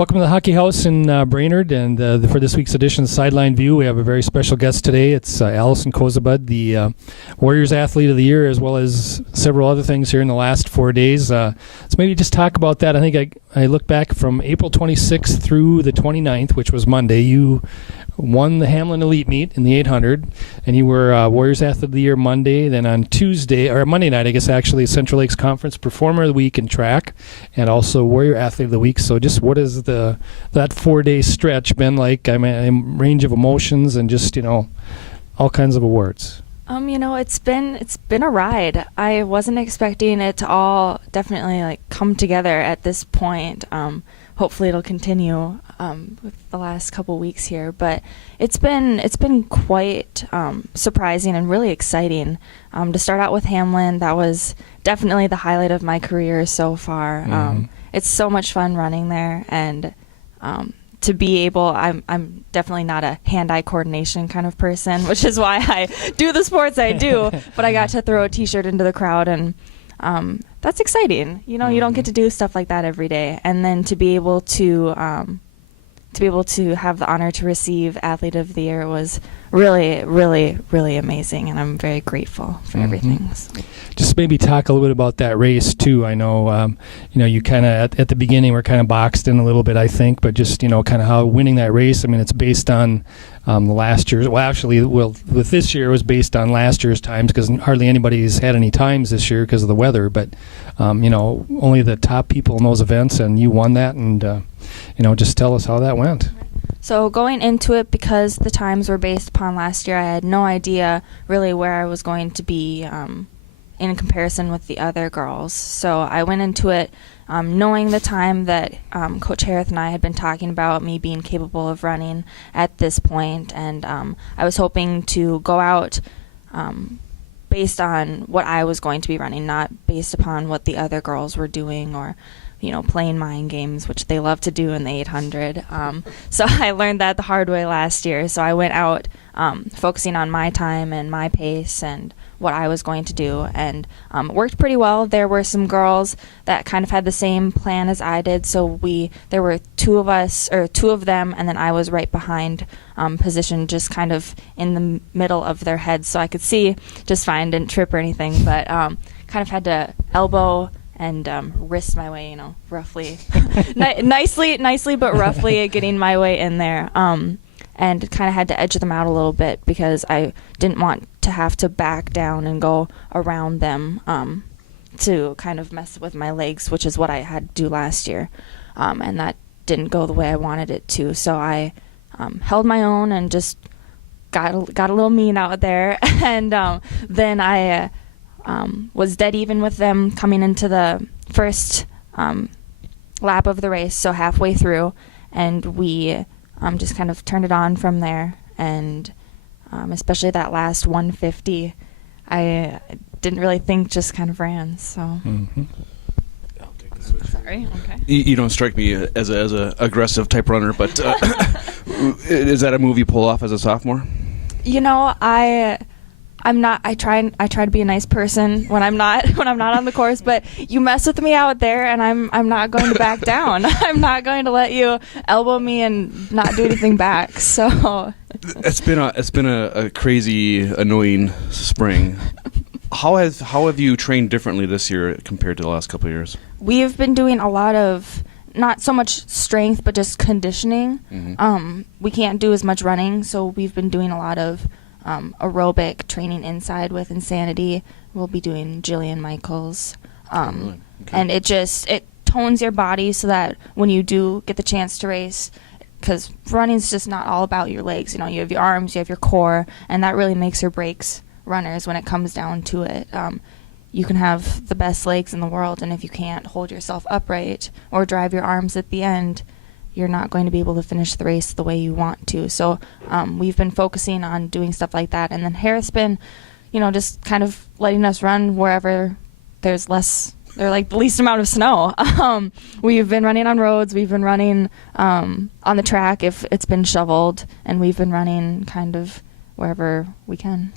Welcome to the Hockey House in Brainerd, and for this week's edition of Sideline View, we have a very special guest today. It's Allison Kosobud, the Warriors Athlete of the Year, as well as several other things here in the last 4 days. So maybe just talk about that. I think I look back from April 26th through the 29th, which was Monday. You won the Hamlin Elite Meet in the 800, and you were Warriors Athlete of the Year Monday. Then on Monday night, I guess actually, Central Lakes Conference Performer of the Week in track, and also Warrior Athlete of the Week. So just what is that 4 day stretch been like? I mean, a range of emotions and just all kinds of awards. It's been a ride. I wasn't expecting it to all definitely come together at this point. Hopefully it'll continue with the last couple weeks here, but it's been quite surprising and really exciting. To start out with Hamlin, that was definitely the highlight of my career so far. Mm-hmm. It's so much fun running there, and to be able, I'm definitely not a hand-eye coordination kind of person, which is why I do the sports I do, but I got to throw a t-shirt into the crowd, and that's exciting. You don't get to do stuff like that every day, and then to be able to have the honor to receive Athlete of the Year was really, really, really amazing, and I'm very grateful for everything. So. Just maybe talk a little bit about that race too. I know, you kind of at the beginning were kind of boxed in a little bit, I think, but just kind of how winning that race. I mean, it's based on the last year's. Well, actually, with this year it was based on last year's times because hardly anybody's had any times this year because of the weather. But only the top people in those events, and you won that, and just tell us how that went. So going into it, because the times were based upon last year, I had no idea really where I was going to be in comparison with the other girls. So I went into it knowing the time that Coach Harith and I had been talking about me being capable of running at this point, and I was hoping to go out based on what I was going to be running, not based upon what the other girls were doing or playing mind games, which they love to do in the 800. So I learned that the hard way last year. So I went out focusing on my time and my pace and what I was going to do, and worked pretty well. There were some girls that kind of had the same plan as I did. So there were two of them, and then I was right behind, positioned just kind of in the middle of their heads, so I could see just fine, didn't trip or anything, but kind of had to elbow and wrist my way, roughly, nicely, but roughly getting my way in there, and kind of had to edge them out a little bit because I didn't want to have to back down and go around them to kind of mess with my legs, which is what I had to do last year, and that didn't go the way I wanted it to. So I held my own and just got a little mean out there, and then I was dead even with them coming into the first lap of the race, so halfway through, and we just kind of turned it on from there, and especially that last 150, I didn't really think, just kind of ran. So. Mm-hmm. Sorry. Okay. You don't strike me as a aggressive type runner, but is that a move you pull off as a sophomore? I'm not. I try to be a nice person when I'm not on the course. But you mess with me out there, and I'm not going to back down. I'm not going to let you elbow me and not do anything back. So it's been a crazy, annoying spring. How have you trained differently this year compared to the last couple of years? We've been doing a lot of not so much strength, but just conditioning. Mm-hmm. We can't do as much running, so we've been doing a lot of aerobic training inside with Insanity. We'll be doing Jillian Michaels. Okay. And it tones your body so that when you do get the chance to race, because running's just not all about your legs. You have your arms, you have your core, and that really makes or breaks runners when it comes down to it. You can have the best legs in the world, and if you can't hold yourself upright or drive your arms at the end, you're not going to be able to finish the race the way you want to. So we've been focusing on doing stuff like that. And then Harris been, just kind of letting us run wherever there's the least amount of snow. We've been running on roads. We've been running on the track if it's been shoveled. And we've been running kind of wherever we can.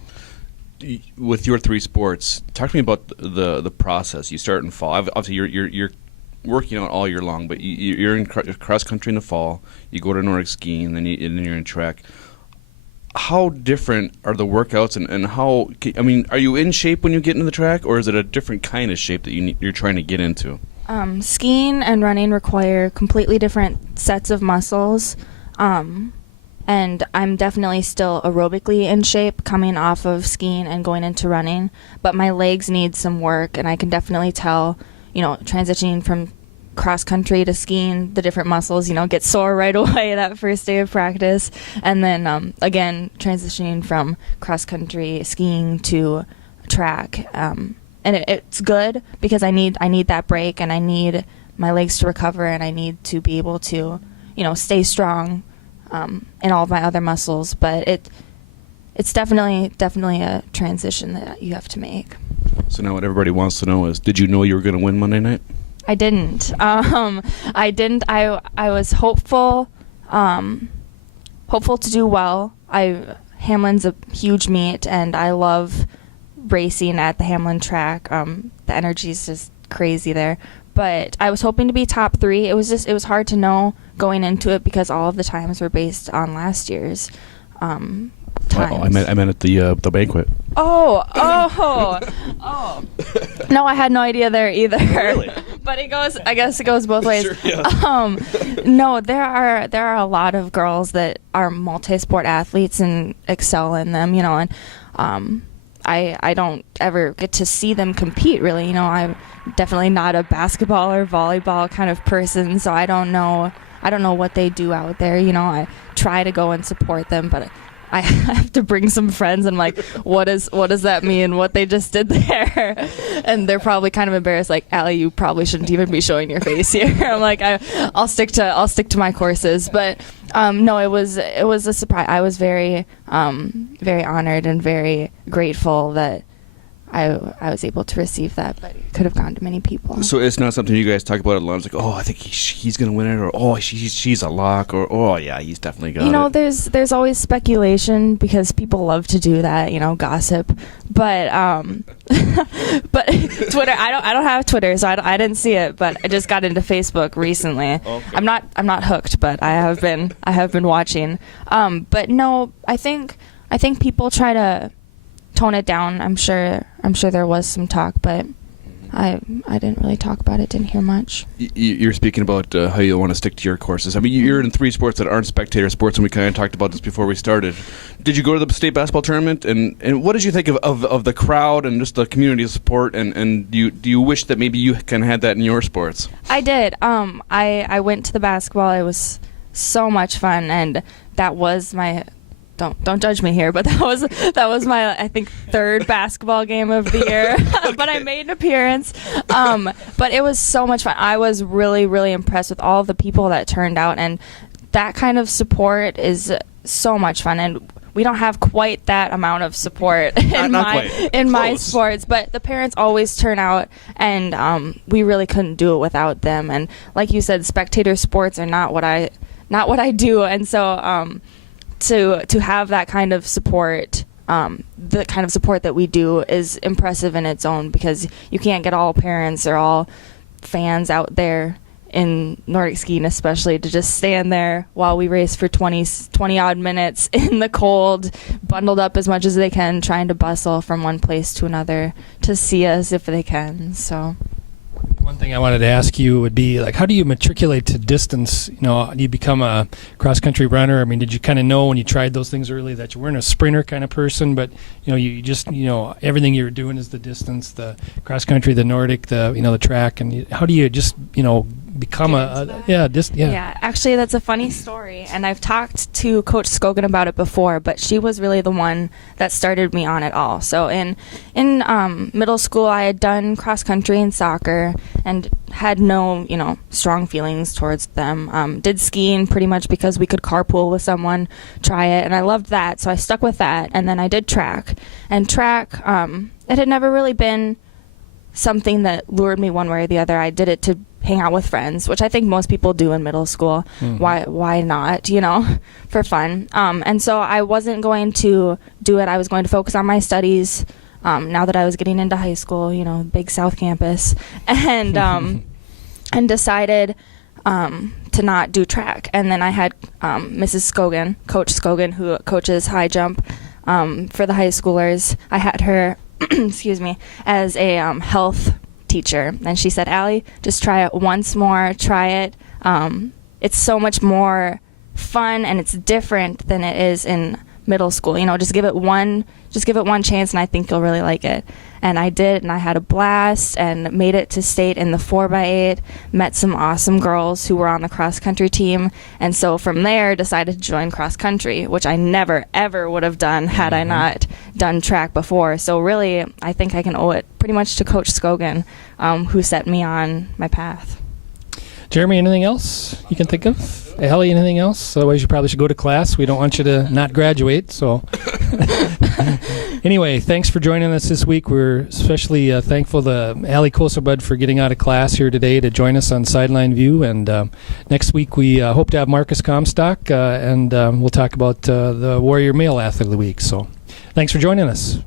With your three sports, talk to me about the process. You start in fall. Obviously, you're working out all year long, but you're in cross country in the fall. You go to Nordic skiing, and then you're in track. How different are the workouts, and how? I mean, are you in shape when you get into the track, or is it a different kind of shape that you're trying to get into? Skiing and running require completely different sets of muscles, and I'm definitely still aerobically in shape coming off of skiing and going into running, but my legs need some work, and I can definitely tell, transitioning from cross country to skiing, the different muscles, get sore right away that first day of practice, and then again transitioning from cross country skiing to track, and it's good because I need that break, and I need my legs to recover, and I need to be able to stay strong in all of my other muscles, but it's definitely a transition that you have to make. So now what everybody wants to know is, did you know you were going to win Monday night? I didn't. I didn't. I was hopeful to do well. Hamlin's a huge meet, and I love racing at the Hamlin track. The energy is just crazy there. But I was hoping to be top 3. It was hard to know going into it because all of the times were based on last year's times. I meant at the banquet. Oh. No, I had no idea there either. Really? But I guess it goes both ways. Sure, yeah. No, there are a lot of girls that are multi-sport athletes and excel in them, and I don't ever get to see them compete really. I'm definitely not a basketball or volleyball kind of person, so I don't know what they do out there. I try to go and support them, but I have to bring some friends and like, what does that mean? What they just did there? And they're probably kind of embarrassed. Like, Allie, you probably shouldn't even be showing your face here. I'm like, I'll stick to my courses. But no, it was a surprise. I was very very honored and very grateful that I was able to receive that, but it could have gone to many people. So it's not something you guys talk about a lot. It's like, oh, I think he's going to win it, or oh, she's a lock, or oh, yeah, he's definitely got it. There's always speculation because people love to do that, gossip. But but Twitter, I don't have Twitter, so I didn't see it. But I just got into Facebook recently. Okay. I'm not hooked, but I have been watching. But no, I think people try to tone it down. I'm sure there was some talk, but I didn't really talk about it. Didn't hear much. You're speaking about how you want to stick to your courses. I mean, you're in 3 sports that aren't spectator sports, and we kind of talked about this before we started. Did you go to the state basketball tournament, and what did you think of the crowd and just the community support? And do you wish that maybe you kind of had that in your sports? I did. I went to the basketball. It was so much fun, and that was my. Don't judge me here, but that was my, I think, 3rd basketball game of the year. Okay. But I made an appearance. But it was so much fun. I was really, really impressed with all of the people that turned out, and that kind of support is so much fun. And we don't have quite that amount of support in my sports, but the parents always turn out, and we really couldn't do it without them. And like you said, spectator sports are not what I do, and so. To have that kind of support, the kind of support that we do is impressive in its own, because you can't get all parents or all fans out there in Nordic skiing especially to just stand there while we race for 20 odd minutes in the cold, bundled up as much as they can, trying to bustle from one place to another to see us if they can. So one thing I wanted to ask you would be, like, how do you matriculate to distance? Do you become a cross-country runner? I mean, did you kind of know when you tried those things early that you weren't a sprinter kind of person, but, you just, everything you were doing is the distance, the cross-country, the Nordic, the track, and how do you just, become Yeah, actually, that's a funny story, and I've talked to Coach Scogan about it before, but she was really the one that started me on it all. So in middle school, I had done cross-country and soccer and had no, strong feelings towards them. Did skiing pretty much because we could carpool with someone, try it, and I loved that, so I stuck with that. And then I did track. And track, it had never really been something that lured me one way or the other. I did it to hang out with friends, which I think most people do in middle school. Mm-hmm. Why not, for fun. And so I wasn't going to do it. I was going to focus on my studies. Now that I was getting into high school, big South campus. And and decided to not do track. And then I had Mrs. Scogan, Coach Scogan, who coaches high jump for the high schoolers. I had her, excuse me, as a health teacher. And she said, Allie, just try it once more, try it. It's so much more fun and it's different than it is in middle school. You know, just give it one chance and I think you'll really like it. And I did, and I had a blast and made it to state in the 4x8, met some awesome girls who were on the cross country team. And so from there decided to join cross country, which I never ever would have done had I not done track before. So really, I think I can owe it pretty much to Coach Scogan, who set me on my path. Jeremy, anything else you can think of? Ellie, anything else? Otherwise, you probably should go to class. We don't want you to not graduate. So, anyway, thanks for joining us this week. We're especially thankful to Allison Kosobud for getting out of class here today to join us on Sideline View. And next week, we hope to have Marcus Comstock, and we'll talk about the Warrior Male Athlete of the Week. So, thanks for joining us.